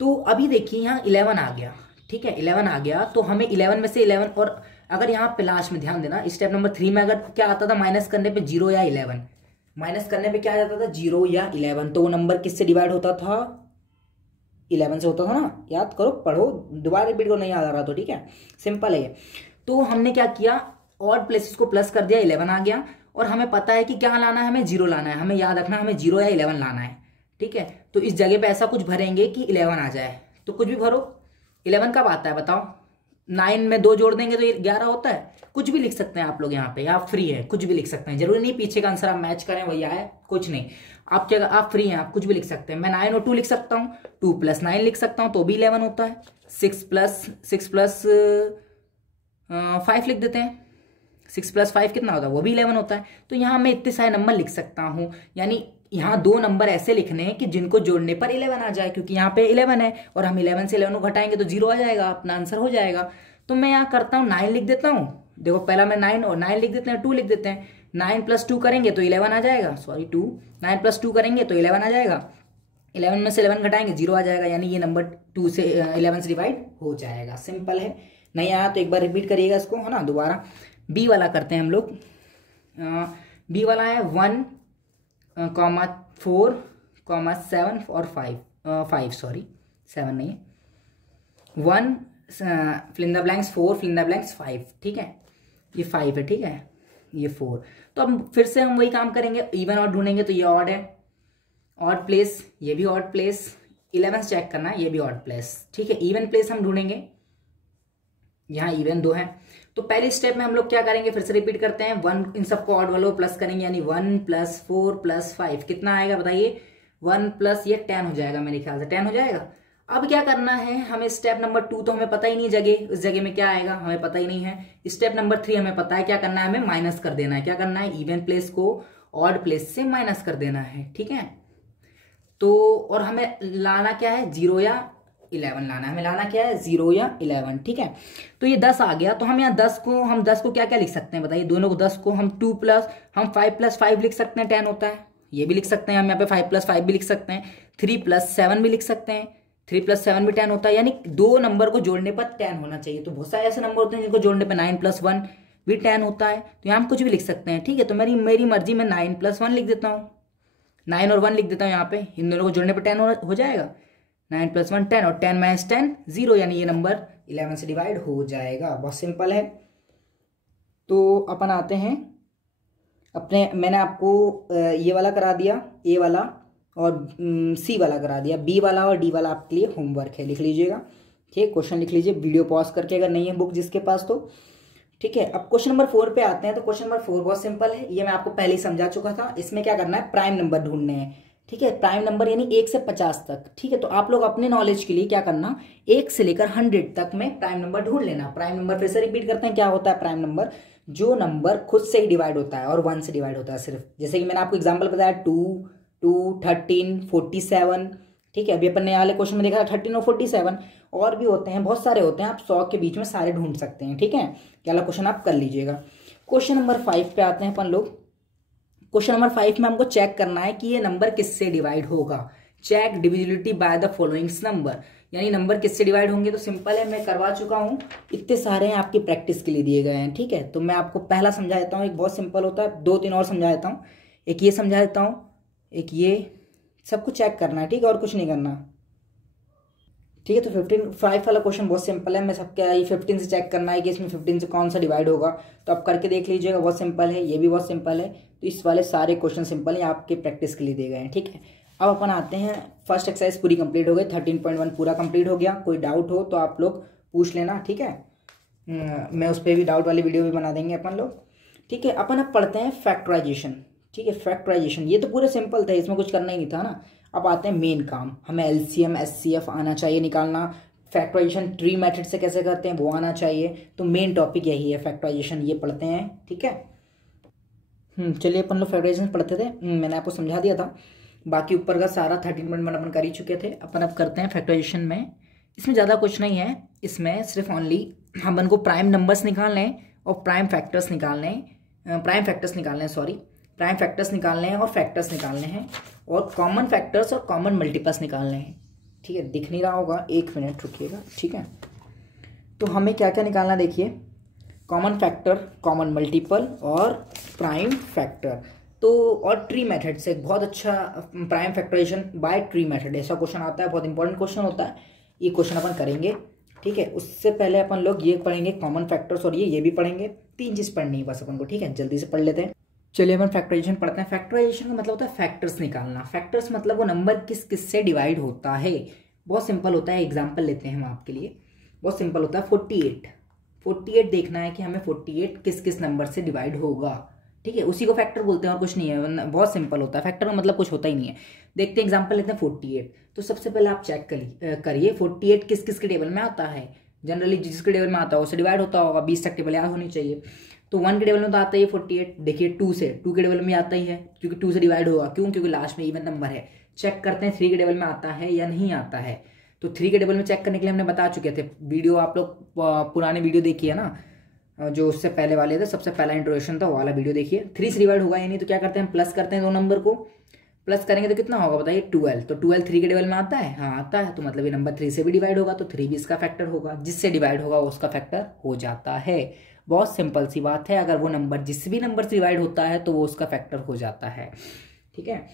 तो अभी देखिए यहाँ 11 आ गया। ठीक है, 11 आ गया, तो हमें 11 में से 11, और अगर यहाँ पे लास्ट में ध्यान देना, स्टेप नंबर 3 में अगर क्या आता था, माइनस करने पे 0 या 11, माइनस करने पे क्या आ जाता था, 0 या 11। तो वो नंबर किससे डिवाइड होता था, 11 से होता था ना। याद करो, पढ़ो, दोबारा रिपीट करो, नहीं याद आ रहा तो। ठीक है, सिंपल है ये। तो हमने क्या किया, ऑड प्लेसेस को प्लस कर दिया, 11 आ गया। और हमें पता है कि क्या लाना है, हमें 0 लाना है। हमें याद रखना, हमें 0 या 11 लाना है। ठीक है, तो इस जगह पे ऐसा कुछ भरेंगे कि 11 आ जाए। तो कुछ भी भरो। 11 कब आता है बताओ, 9 में 2 जोड़ देंगे तो 11 होता है। कुछ भी लिख सकते हैं आप लोग, यहाँ पे आप फ्री है, कुछ भी लिख सकते हैं। जरूरी नहीं पीछे का आंसर आप मैच करें वही आए, कुछ नहीं। आप क्या, आप फ्री हैं, आप कुछ भी लिख सकते हैं। मैं 9 और 2 लिख सकता हूँ, 2 + 9 लिख सकता हूँ तो भी 11 होता है। 6 + 5 लिख देते हैं, 6 + 5 कितना होता है, वो भी 11 होता है। तो यहाँ मैं इतने सारे नंबर लिख सकता हूँ। यानी यहाँ 2 नंबर ऐसे लिखने हैं कि जिनको जोड़ने पर 11 आ जाए, क्योंकि यहाँ पे 11 है और हम 11 से 11 को घटाएंगे तो 0 आ जाएगा, अपना आंसर हो जाएगा। तो मैं यहाँ करता हूँ, 9 लिख देता हूँ। देखो पहला मैं 9 और 9 लिख देते हैं, 2 लिख देते हैं। 9 + 2 करेंगे तो 11 आ जाएगा, सॉरी 2, 9 + 2 करेंगे तो 11 आ जाएगा। 11 में से 11 घटाएंगे 0 आ जाएगा, यानी ये नंबर 2 से 11 से डिवाइड हो जाएगा। सिंपल है। नहीं आया तो एक बार रिपीट करिएगा इसको, है ना, दोबारा। बी वाला करते हैं हम लोग। बी वाला है 1, 4, 7 और 5 सॉरी 7 नहीं, 1 fill in the blanks 4 fill in the blanks 5। ठीक है, ये 5 है, ठीक है, ये 4। तो अब फिर से हम वही काम करेंगे, इवन और ढूंढेंगे तो ये ऑड है, ऑड प्लेस, ये भी ऑड प्लेस। 11 चेक करना है, ये भी ऑड प्लेस। ठीक है, इवन प्लेस हम ढूंढेंगे, यहाँ इवन 2 है। तो पहले स्टेप में हम लोग क्या करेंगे, फिर से रिपीट करते हैं। 1 इन सबको ऑड वालों प्लस करेंगे, यानी 1 + 4 + 5 कितना आएगा बताइए, 1 + ये 10 हो जाएगा, मेरे ख्याल से 10 हो जाएगा। अब क्या करना है हमें, स्टेप नंबर 2 तो हमें पता ही नहीं जगह, उस जगह में क्या आएगा हमें पता ही नहीं है। स्टेप नंबर 3 हमें पता है क्या करना है, हमें माइनस कर देना है। क्या करना है, इवन प्लेस को ऑड प्लेस से माइनस कर देना है। ठीक है, तो और हमें लाना क्या है, 0 या 11 लाना है। हमें लाना क्या है, 0 या 11। ठीक है, तो ये 10 आ गया। तो हम यहाँ 10 को क्या क्या लिख सकते हैं बताइए, दोनों को 10 को हम 5 + 5 लिख सकते हैं, 10 होता है। ये भी लिख सकते हैं हम यहाँ पे, 5 + 5 भी लिख सकते हैं। 3 + 7 भी लिख सकते हैं, 3 + 7 भी 10 होता है। यानी 2 नंबर को जोड़ने पर 10 होना चाहिए। तो बहुत सारे ऐसे नंबर होते हैं जिनको जोड़ने पर 9 + 1 भी 10 होता है। तो यहाँ हम कुछ भी लिख सकते हैं। ठीक है, तो मेरी मर्जी में 9 + 1 लिख देता हूँ, 9 और 1 लिख देता हूँ यहाँ पे। इन दोनों को जोड़ने पर 10 हो जाएगा। 9 + 1 10 और 10 - 10 0, यानी ये नंबर 11 से डिवाइड हो जाएगा। बहुत सिंपल है। तो अपन आते हैं अपने, मैंने आपको ये वाला करा दिया, ए वाला और सी वाला करा दिया। बी वाला और डी वाला आपके लिए होमवर्क है, लिख लीजिएगा। ठीक, क्वेश्चन लिख लीजिए वीडियो पॉज करके, अगर नहीं है बुक जिसके पास तो। ठीक है, अब क्वेश्चन नंबर 4 पे आते हैं। तो क्वेश्चन नंबर 4 बहुत सिंपल है, ये मैं आपको पहले ही समझा चुका था। इसमें क्या करना है, प्राइम नंबर ढूंढने हैं। ठीक है, प्राइम नंबर यानी 1 से 50 तक। ठीक है, तो आप लोग अपने नॉलेज के लिए क्या करना, 1 से लेकर 100 तक में प्राइम नंबर ढूंढ लेना। प्राइम नंबर फिर से रिपीट करते हैं, क्या होता है प्राइम नंबर, जो नंबर खुद से ही डिवाइड होता है और 1 से डिवाइड होता है सिर्फ। जैसे कि मैंने आपको एग्जांपल बताया 2, 13, 47। ठीक है, अभी अपन ने वाले क्वेश्चन में देखा था 13 और 47। और भी होते हैं, बहुत सारे होते हैं, आप 100 के बीच में सारे ढूंढ सकते हैं। ठीक है, क्या वाला क्वेश्चन आप कर लीजिएगा। क्वेश्चन नंबर 5 पे आते हैं अपन लोग। क्वेश्चन नंबर 5 में हमको चेक करना है कि ये नंबर किससे डिवाइड होगा। Check divisibility by the followings number, यानी नंबर किससे डिवाइड होंगे। तो सिंपल है, मैं करवा चुका हूं, इतने सारे हैं आपकी प्रैक्टिस के लिए दिए गए हैं। ठीक है, तो मैं आपको पहला समझा देता हूँ, एक बहुत सिंपल होता है, 2-3 और समझा देता हूँ। एक ये समझा देता हूँ, एक ये, सबको चेक करना है। ठीक है, और कुछ नहीं करना। ठीक है, तो 5 वाला क्वेश्चन बहुत सिंपल है, मैं सबके ये 15 से चेक करना है कि इसमें 15 से कौन सा डिवाइड होगा, तो आप करके देख लीजिएगा, बहुत सिंपल है। ये भी बहुत सिंपल है, तो इस वाले सारे क्वेश्चन सिंपल है, आपके प्रैक्टिस के लिए दिए गए हैं। ठीक है, अब अपन आते हैं, फर्स्ट एक्सरसाइज पूरी कंप्लीट हो गई, 13.1 पूरा कंप्लीट हो गया। कोई डाउट हो तो आप लोग पूछ लेना। ठीक है, मैं उस पर भी डाउट वाली वीडियो भी बना देंगे अपन लोग। ठीक है, अपन अब पढ़ते हैं फैक्टराइजेशन। ठीक है, फैक्टराइजेशन ये तो पूरे सिंपल था, इसमें कुछ करना ही नहीं था ना। अब आते हैं मेन काम, हमें एलसीएम एचसीएफ आना चाहिए निकालना। फैक्टराइजेशन ट्री मेथड से कैसे करते हैं वो आना चाहिए। तो मेन टॉपिक यही है, फैक्टराइजेशन, ये पढ़ते हैं। ठीक है, चलिए अपन लोग फैक्टराइजेशन पढ़ते थे, मैंने आपको समझा दिया था। बाकी ऊपर का सारा 13.1 अपन कर ही चुके थे। अपन अब करते हैं फैक्टराइजेशन में। इसमें ज़्यादा कुछ नहीं है, इसमें सिर्फ ओनली अपन को प्राइम नंबर्स निकालने हैं और प्राइम फैक्टर्स निकालने हैं, प्राइम फैक्टर्स निकालने हैं और फैक्टर्स निकालने हैं, और कॉमन फैक्टर्स और कॉमन मल्टीपल्स निकालने हैं। ठीक है, दिख नहीं रहा होगा, 1 मिनट रुकिएगा। ठीक है, तो हमें क्या क्या निकालना देखिए, कॉमन फैक्टर, कॉमन मल्टीपल और प्राइम फैक्टर। तो और ट्री मेथड से एक बहुत अच्छा prime factorisation by tree method, ऐसा क्वेश्चन आता है, बहुत इंपॉर्टेंट क्वेश्चन होता है, ये क्वेश्चन अपन करेंगे। ठीक है, उससे पहले अपन लोग ये पढ़ेंगे कॉमन फैक्टर्स, और ये भी पढ़ेंगे। 3 चीज़ पढ़नी है बस अपन को। ठीक है, जल्दी से पढ़ लेते हैं। चलिए अपन फैक्टराइजेशन पढ़ते हैं। फैक्टराइजेशन का मतलब होता है फैक्टर्स निकालना। फैक्टर्स मतलब वो नंबर किस किस से डिवाइड होता है। बहुत सिंपल होता है, एग्जाम्पल लेते हैं हम आपके लिए, बहुत सिंपल होता है। 48 देखना है कि हमें 48 किस किस नंबर से डिवाइड होगा। ठीक है, उसी को फैक्टर बोलते हैं और कुछ नहीं है, बहुत सिंपल होता है। फैक्टर का मतलब कुछ होता ही नहीं है। देखते हैं, एग्जांपल लेते हैं 48। तो सबसे पहले आप चेक करिए 48 किस किस के टेबल में आता है। जनरली जिसके टेबल में आता है उससे डिवाइड होता होगा, 20 तक टेबल याद होनी चाहिए। तो 1 के टेबल में तो आता ही है 48। देखिए 2 के टेबल में आता ही है, क्योंकि 2 से डिवाइड होगा। क्यों? क्योंकि लास्ट में इवन नंबर है। चेक करते हैं 3 के टेबल में आता है या नहीं आता है। तो 3 के टेबल में चेक करने के लिए हमने बता चुके थे, वीडियो आप लोग पुराने वीडियो देखिए ना, जो उससे पहले वाले थे, सबसे पहला इंट्रोडक्शन था, वो वाला वीडियो देखिए। 3 से डिवाइड होगा या नहीं, तो क्या करते हैं, प्लस करते हैं 2 नंबर को। प्लस करेंगे तो कितना होगा बताइए, 12। तो 12 3 के टेबल में आता है, हाँ आता है, तो मतलब ये नंबर 3 से भी डिवाइड होगा, तो 3 भी इसका फैक्टर होगा। जिससे डिवाइड होगा वो उसका फैक्टर हो जाता है। बहुत सिंपल सी बात है, अगर वो नंबर जिस भी नंबर से डिवाइड होता है तो वो उसका फैक्टर हो जाता है। ठीक है,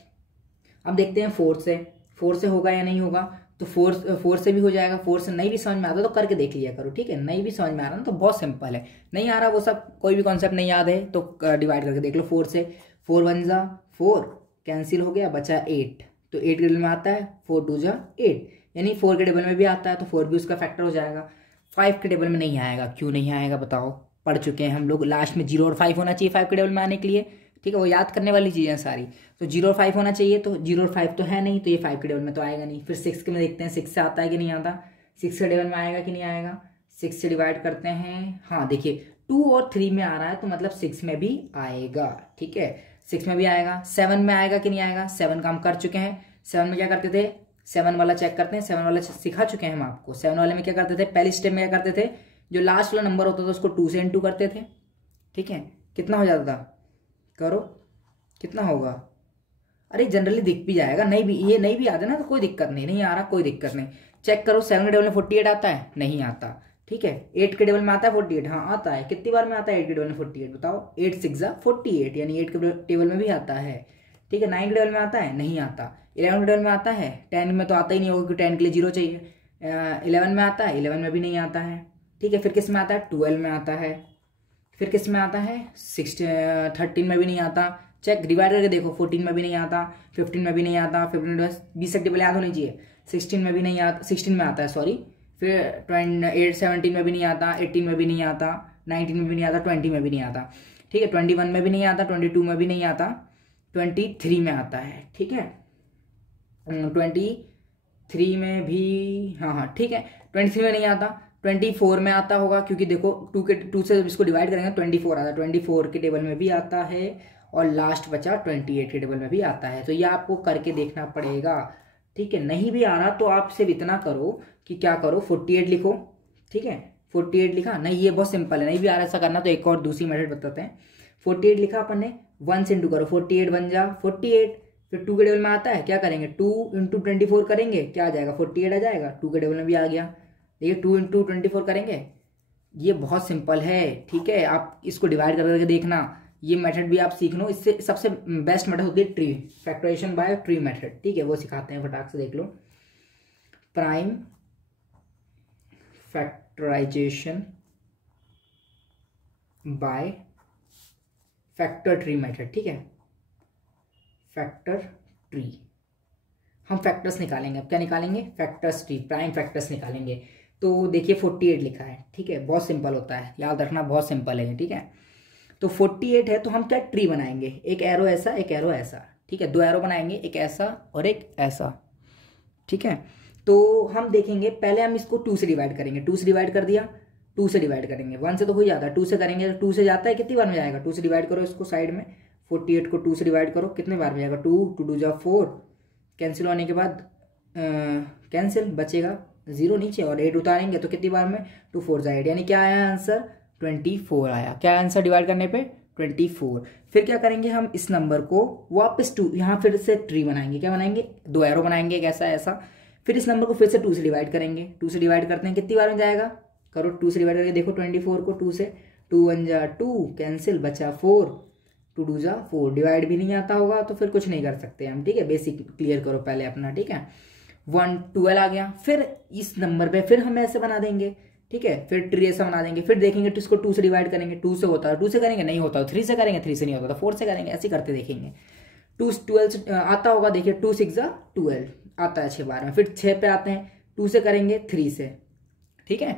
अब देखते हैं 4 से होगा या नहीं होगा। तो 4 से भी हो जाएगा। 4 से नहीं भी समझ में आता तो करके देख लिया करो। ठीक है, नहीं भी समझ में आ रहा ना तो बहुत सिंपल है, नहीं आ रहा वो सब कोई भी कॉन्सेप्ट नहीं याद है तो डिवाइड करके देख लो 4 से। 4 1 जा 4, कैंसिल हो गया, बचा 8। तो 8 के टेबल में आता है, 4 2 जा 8, यानी 4 के टेबल में भी आता है, तो 4 भी उसका फैक्टर हो जाएगा। 5 के टेबल में नहीं आएगा, क्यों नहीं आएगा बताओ, पढ़ चुके हैं हम लोग, लास्ट में 0 और 5 होना चाहिए 5 के टेबल में आने के लिए। ठीक है, वो याद करने वाली चीज़ें सारी। तो 0 और 5 होना चाहिए, तो 0 और 5 तो है नहीं, तो ये 5 के टेबल में तो आएगा नहीं। फिर 6 के में देखते हैं 6 से आता है कि नहीं आता, 6 के टेबल में आएगा कि नहीं आएगा। 6 से डिवाइड करते हैं, हाँ देखिए 2 और 3 में आ रहा है, तो मतलब 6 में भी आएगा। ठीक है, 6 में भी आएगा। 7 में आएगा कि नहीं आएगा, 7 का हम कर चुके हैं। 7 में क्या करते थे, 7 वाला चेक करते हैं, 7 वाला सिखा चुके हैं हम आपको। 7 वाले में क्या करते थे, पहली स्टेप में क्या करते थे, जो लास्ट वाला नंबर होता था उसको 2 से इंटू करते थे। ठीक है, कितना हो जाता था, करो कितना होगा। अरे जनरली दिख भी जाएगा, नहीं भी ये नहीं भी आता ना तो कोई दिक्कत नहीं, नहीं आ रहा कोई दिक्कत नहीं। चेक करो 7 के टेबल में 48 आता है, नहीं आता। ठीक है, 8 के टेबल में आता है 48, हाँ आता है। कितनी बार में आता है 8 के टेबल में 48 बताओ, 8 6 जा 48, यानी 8 के टेबल में भी आता है। ठीक है, 9 के टेबल में आता है, नहीं आता। 11 के टेबल में आता है, 10 में तो आता ही नहीं होगा क्योंकि 10 के लिए 0 चाहिए। 11 में आता है, 11 में भी नहीं आता है। ठीक है, फिर किस में आता है, 12 में आता है। फिर किस में आता है, 13 में भी नहीं आता। चेक डिवाइड करके देखो, 14 में भी नहीं आता, 15 में भी नहीं आता, 15 में 20 तक टेबल याद होनी चाहिए। 16 में भी नहीं आता, 16 में आता है सॉरी। फिर 17 में भी नहीं आता, 18 में भी नहीं आता, 19 में भी नहीं आता, 20 में भी नहीं आता। ठीक है, 21 में भी नहीं आता, 22 में भी नहीं आता, 23 में आता है। ठीक है, 23 में भी, हाँ ठीक है, 23 में नहीं आता, 24 में आता होगा, क्योंकि देखो 2 से इसको डिवाइड करेंगे 24 आता है, 24 के टेबल में भी आता है, और लास्ट बचा 28 के टेबल में भी आता है। तो ये आपको करके देखना पड़ेगा। ठीक है। नहीं भी आ रहा तो आप सिर्फ इतना करो कि क्या करो, 48 लिखो, ठीक है। 48 लिखा नहीं, ये बहुत सिंपल है, नहीं भी आ रहा ऐसा करना तो एक और दूसरी मेथड बताते हैं। 48 लिखा अपन ने, 1 से इंटू करो, 48 बन जा 48, फिर 2 के टेबल में आता है, क्या करेंगे 2 इंटू 24 करेंगे, क्या आ जाएगा 48 आ जाएगा, 2 के टेबल में भी आ गया। देखिए 2 इंटू 24 करेंगे, ये बहुत सिंपल है, ठीक है। आप इसको डिवाइड करके देखना, ये मेथड भी आप सीख लो। इससे सबसे बेस्ट मेथड होती है tree, factorization by tree method, ठीक है, वो सिखाते हैं, फटाक से देख लो। Prime factorisation by factor tree method, ठीक है, फैक्टर ट्री। हम फैक्टर्स निकालेंगे, अब क्या निकालेंगे, फैक्टर्स ट्री, प्राइम फैक्टर्स निकालेंगे। तो देखिए 48 लिखा है, ठीक है, बहुत सिंपल होता है, याद रखना बहुत सिंपल है, ठीक है। तो 48 है तो हम क्या ट्री बनाएंगे, एक एरो ऐसा, एक एरो ऐसा, ठीक है, 2 एरो बनाएंगे, एक ऐसा और एक ऐसा, ठीक है। तो हम देखेंगे पहले हम इसको 2 से डिवाइड करेंगे, 2 से डिवाइड कर दिया, 2 से डिवाइड करेंगे, 1 से तो हो जाता है, 2 से करेंगे तो 2 से जाता है, कितनी बार में जाएगा, 2 से डिवाइड करो इसको साइड में, 48 को 2 से डिवाइड करो, कितने बार में जाएगा, 2 2 2 जा 4, कैंसिल होने के बाद कैंसिल, बचेगा 0 नीचे, और 8 उतारेंगे तो कितनी बार में, 2 4 जा 8, यानी क्या आया आंसर 24 आया। क्या आंसर डिवाइड करने पे 24। फिर क्या करेंगे हम, इस नंबर को वापस 2, यहाँ फिर से ट्री बनाएंगे, क्या बनाएंगे, 2 एरो बनाएंगे, एक ऐसा ऐसा, फिर इस नंबर को फिर से 2 से डिवाइड करेंगे, 2 से डिवाइड करते हैं, कितनी बार में जाएगा, करो 2 से डिवाइड करके देखो 24 को 2 से, 2 1 जा 2, कैंसिल, बचा 4, 2 2 जा 4, डिवाइड भी नहीं आता होगा तो फिर कुछ नहीं कर सकते हम, ठीक है, बेसिक क्लियर करो पहले अपना, ठीक है। 1 12 आ गया, फिर इस नंबर पे फिर हम ऐसे बना देंगे, ठीक है, फिर ट्री ऐसा बना देंगे, फिर देखेंगे तो इसको 2 से डिवाइड करेंगे, 2 से होता है 2 से करेंगे, नहीं होता 3 से करेंगे, 3 से नहीं होता तो 4 से करेंगे, ऐसे करते देखेंगे। 2 12 आता होगा, देखिए 2 6 जा 12 आता है 6 बार में, फिर 6 पे आते हैं, 2 से करेंगे 3 से, ठीक है,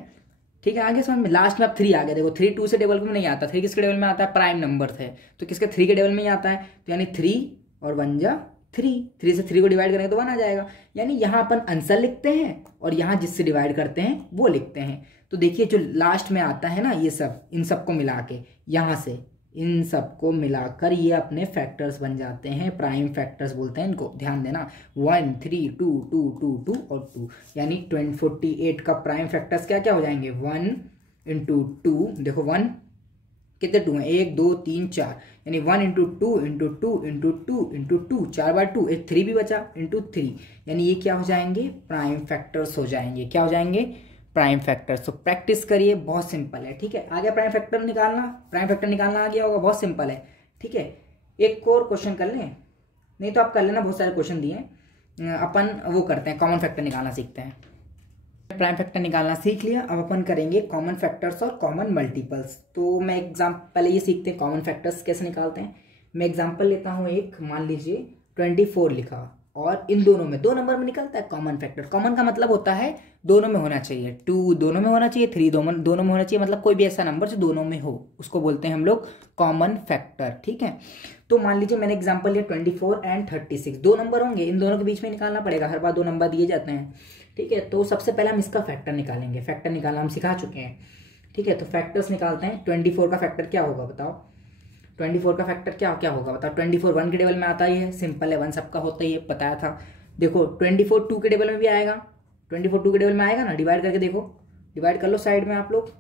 ठीक है, आगे समझ में, लास्ट में अब 3 आ गया, देखो 3 2 से टेबल में नहीं आता, 3 किसके टेबल में आता है, प्राइम नंबर थे, तो किसके 3 के टेबल में ही आता है, तो यानी 3 और 1 जा 3, 3 से 3 को डिवाइड करेंगे तो 1 आ जाएगा। यानी यहाँ अपन आंसर लिखते हैं और यहाँ जिससे डिवाइड करते हैं वो लिखते हैं। तो देखिए जो लास्ट में आता है ना, ये सब, इन सबको मिला के, यहाँ से इन सबको मिलाकर ये अपने फैक्टर्स बन जाते हैं, प्राइम फैक्टर्स बोलते हैं इनको, ध्यान देना, 1 3 2 2 2 2 और 2, यानी 48 का प्राइम फैक्टर्स क्या क्या हो जाएंगे, 1 इंटू 2, देखो 1 कितने 2 हैं, 1 2 3 4, यानी 1 इंटू 2 इंटू 2 इंटू 2 इंटू 2, 4 बार 2, एक 3 भी बचा, इंटू 3, यानी ये क्या हो जाएंगे, प्राइम फैक्टर्स हो जाएंगे, क्या हो जाएंगे, प्राइम फैक्टर्स। तो प्रैक्टिस करिए, बहुत सिंपल है, ठीक है। आ गया प्राइम फैक्टर निकालना, प्राइम फैक्टर निकालना आ गया होगा, बहुत सिंपल है, ठीक है। एक और क्वेश्चन कर लें, नहीं तो आप कर लेना, बहुत सारे क्वेश्चन दिए, अपन वो करते हैं, कॉमन फैक्टर निकालना सीखते हैं। प्राइम फैक्टर निकालना सीख लिया, अब अपन करेंगे कॉमन फैक्टर्स और कॉमन मल्टीपल्स। तो मैं पहले ये सीखते हैं कॉमन फैक्टर्स कैसे निकालते हैं। मैं एग्जांपल लेता हूँ एक, मान लीजिए 24 लिखा, और इन दोनों में 2 नंबर में निकलता है कॉमन फैक्टर। कॉमन का मतलब होता है दोनों में होना चाहिए, 2 दोनों में होना चाहिए, 3 दोनों में होना चाहिए, मतलब कोई भी ऐसा नंबर जो दोनों में हो उसको बोलते हैं हम लोग कॉमन फैक्टर, ठीक है। तो मान लीजिए मैंने एग्जांपल लिया 24 एंड 36, 2 नंबर होंगे, इन दोनों के बीच में निकालना पड़ेगा, हर बार 2 नंबर दिए जाते हैं, ठीक है। तो सबसे पहले हम इसका फैक्टर निकालेंगे, फैक्टर निकालना हम सिखा चुके हैं, ठीक है। तो फैक्टर्स निकालते हैं। 24 का फैक्टर क्या होगा बताओ, 24 का फैक्टर क्या क्या होगा बताओ। 24 1 के टेबल में आता ही है, सिंपल है, 1 सबका होता ही है, बताया था। देखो 24 2 के टेबल में भी आएगा, 24 2 के टेबल में आएगा ना, डिवाइड करके देखो, डिवाइड कर लो साइड में आप लोग,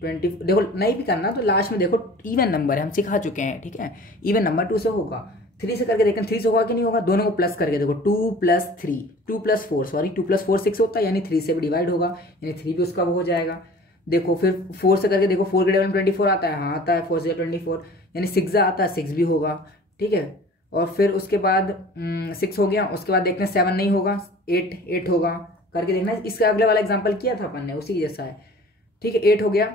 20 देखो नहीं भी करना तो लास्ट में देखो इवन नंबर है, हम सिखा चुके हैं, ठीक है। इवन नंबर 2 से होगा, 3 से करके देखें 3 से होगा कि नहीं होगा, दोनों को प्लस करके देखो, 2 + 3 2 + 4 सॉरी 2 + 4 6 होता है, यानी 3 से भी डिवाइड होगा, यानी 3 भी उसका वो हो जाएगा। देखो फिर 4 से करके देखो, 4 के टेबल में 24 आता है, हाँ आता है, 4 से 24, यानी 6 आता है, 6 भी होगा, ठीक है। और फिर उसके बाद 6 हो गया, उसके बाद देखते हैं 7 नहीं होगा, 8 होगा, करके देखना। इसका अगले वाला एग्जाम्पल किया था अपन ने, उसी जैसा है, ठीक है। 8 हो गया,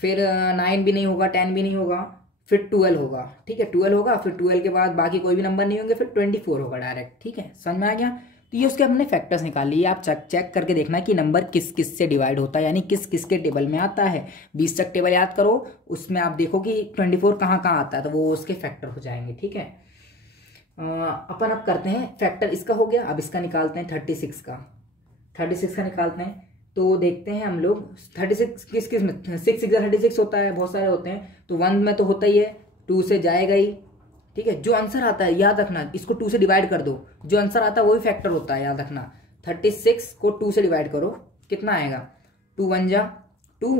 फिर 9 भी नहीं होगा, 10 भी नहीं होगा, फिर 12 होगा, ठीक है, 12 होगा, फिर 12 के बाद बाकी कोई भी नंबर नहीं होंगे, फिर 24 होगा डायरेक्ट, ठीक है, समझ में आ गया। तो ये उसके हमने फैक्टर्स निकाल लिए, आप चेक करके देखना कि नंबर किस किस से डिवाइड होता है, यानी किस किस के टेबल में आता है। 20 तक टेबल याद करो, उसमें आप देखो कि 24 कहाँ कहाँ आता है, तो वो उसके फैक्टर हो जाएंगे, ठीक है। अपन अब करते हैं फैक्टर, इसका हो गया, अब इसका निकालते हैं 36 का, 36 का निकालते हैं। तो देखते हैं हम लोग 36 किस किस में, 6 6 36 होता है, बहुत सारे होते हैं, तो 1 में तो होता ही है, 2 से जाएगा ही, ठीक है। जो आंसर आता है याद रखना, इसको 2 से डिवाइड कर दो, जो आंसर आता है वही फैक्टर होता है, याद रखना। 36 को 2 से डिवाइड करो, कितना आएगा? 2 1 जा 2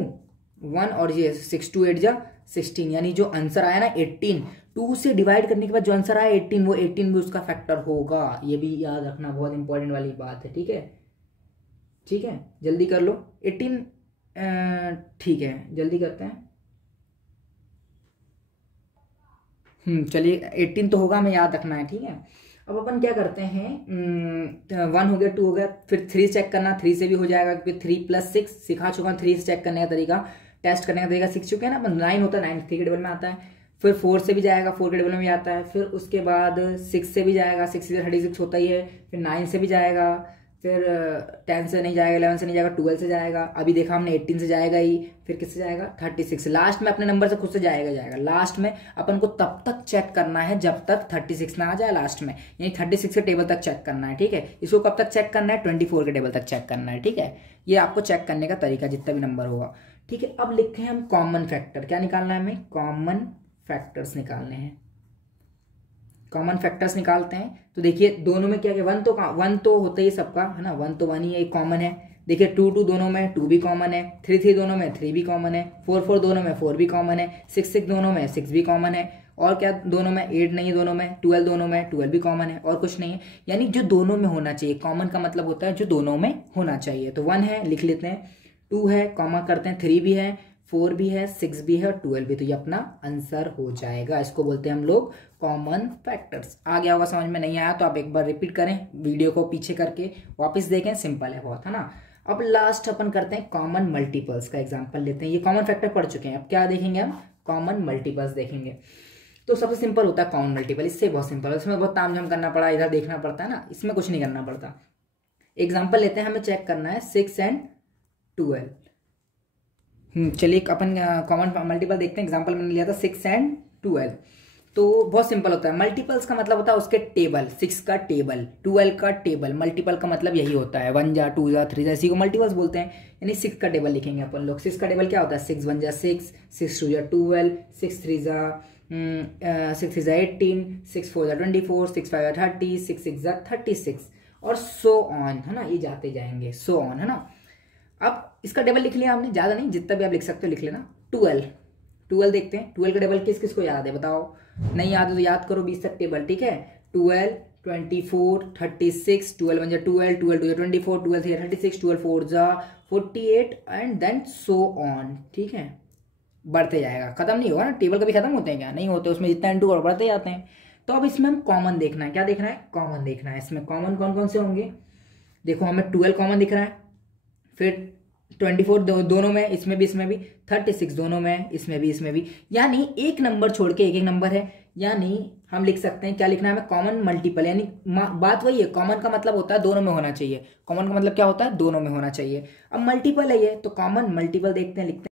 1 और ये 6 2 8 जा 16, यानी जो आंसर आया ना 18, 2 से डिवाइड करने के बाद जो आंसर आया 18, वो 18 भी उसका फैक्टर होगा। ये भी याद रखना, बहुत इंपॉर्टेंट वाली बात है, ठीक है। ठीक है, जल्दी कर लो। 18 ठीक है, जल्दी करते हैं। चलिए 18 तो होगा, हमें याद रखना है, ठीक है। अब अपन क्या करते हैं, 1 हो गया, 2 हो गया, फिर 3 चेक करना, 3 से भी हो जाएगा क्योंकि 3 + 6 सिखा चुका हूँ। 3 से चेक करने का तरीका, टेस्ट करने का तरीका सीख चुके हैं ना अपन। 9 होता है, 9 3 के टेबल में आता है। फिर 4 से भी जाएगा, 4 के टेबल में भी आता है। फिर उसके बाद 6 से भी जाएगा, 6 से 36 होता ही है। फिर 9 से भी जाएगा, फिर 10 से नहीं जाएगा, 11 से नहीं जाएगा, 12 से जाएगा। अभी देखा हमने 18 से जाएगा ही, फिर किससे जाएगा? 36 से। लास्ट में अपने नंबर से खुद से जाएगा। लास्ट में अपन को तब तक चेक करना है जब तक 36 ना आ जाए लास्ट में, यानी 36 के टेबल तक चेक करना है, ठीक है। इसको कब तक चेक करना है? 24 के टेबल तक चेक करना है, ठीक है। ये आपको चेक करने का तरीका, जितना भी नंबर होगा, ठीक है। अब लिखते हैं हम कॉमन फैक्टर। क्या निकालना है हमें? कॉमन फैक्टर्स निकालने हैं। कॉमन फैक्टर्स निकालते हैं तो देखिए दोनों में क्या है, 1 तो होता ही सबका है ना, 1 तो 1 ही है, कॉमन है। देखिए 2 2 दोनों में 2 भी कॉमन है, 3 3 दोनों में 3 भी कॉमन है, 4 4 दोनों में 4 भी कॉमन है, 6 6 दोनों में 6 भी कॉमन है। और क्या दोनों में? 8 नहीं है दोनों में, 12 दोनों में 12 भी कॉमन है, और कुछ नहीं है। यानी जो दोनों में होना चाहिए, कॉमन का मतलब होता है जो दोनों में होना चाहिए। तो 1 है, लिख लेते हैं। 2 है, कॉमा करते हैं, 3 भी है, 4 भी है, 6 भी है और 12 भी। तो ये अपना आंसर हो जाएगा। इसको बोलते हैं हम लोग कॉमन फैक्टर्स। आ गया होगा समझ में? नहीं आया तो आप एक बार रिपीट करें, वीडियो को पीछे करके वापस देखें, सिंपल है बहुत, है ना। अब लास्ट अपन करते हैं कॉमन मल्टीपल्स का एग्जांपल लेते हैं। ये कॉमन फैक्टर पढ़ चुके हैं, अब क्या देखेंगे हम? कॉमन मल्टीपल्स देखेंगे। तो सबसे सिंपल होता है कॉमन मल्टीपल, इससे बहुत सिंपल है। इसमें बहुत तामझाम करना पड़ा, इधर देखना पड़ता है ना, इसमें कुछ नहीं करना पड़ता। एग्जाम्पल लेते हैं, हमें चेक करना है 6 and 12। चलिए अपन कॉमन मल्टीपल देखते हैं। एग्जांपल मैंने लिया था 6 and 12। तो बहुत सिंपल होता है। मल्टीपल्स का मतलब होता है उसके टेबल, 6 का टेबल, 12 का टेबल। मल्टीपल का मतलब यही होता है, 1 जा 2 जा 3 जा, इसी को मल्टीपल्स बोलते हैं। यानी 6 का टेबल लिखेंगे अपन लोग। 6 का टेबल क्या होता है? 6 1 जा 6, 6 2 जा 12, 6 3 जा 18, 6 4 जा 24, 6 5 जा 30, 6 6 जा 36 और सो ऑन, है ना। ये जाते जाएंगे, सो ऑन, है ना। अब इसका टेबल लिख लिया हमने, ज्यादा नहीं, जितना भी आप लिख सकते हो लिख लेना। 12 देखते हैं। 12 का टेबल किस किस को याद है बताओ? नहीं याद है तो याद करो 20 तक टेबल, ठीक है। 12 24 36, 12 1 जा 12, 12 2 जा 24, 12 3 जा 36, 12 4 जा 48 एंड देन सो ऑन, ठीक है। बढ़ते जाएगा, खत्म नहीं होगा ना। टेबल कभी खत्म होते हैं क्या? नहीं होते, उसमें जितना इंटू और बढ़ते जाते हैं। तो अब इसमें हम कॉमन देखना है। क्या देखना है? कॉमन देखना है। इसमें कॉमन कौन कौन से होंगे? देखो हमें 12 कॉमन दिख रहा है, फिर 24 दोनों में, इसमें भी 36 दोनों में, इसमें भी। यानी एक नंबर छोड़ के एक नंबर है। यानी हम लिख सकते हैं, क्या लिखना है हमें? Common multiple. यानी बात वही है, कॉमन का मतलब होता है दोनों में होना चाहिए। कॉमन का मतलब क्या होता है? दोनों में होना चाहिए। अब मल्टीपल है ये, तो कॉमन मल्टीपल देखते हैं, लिखते हैं।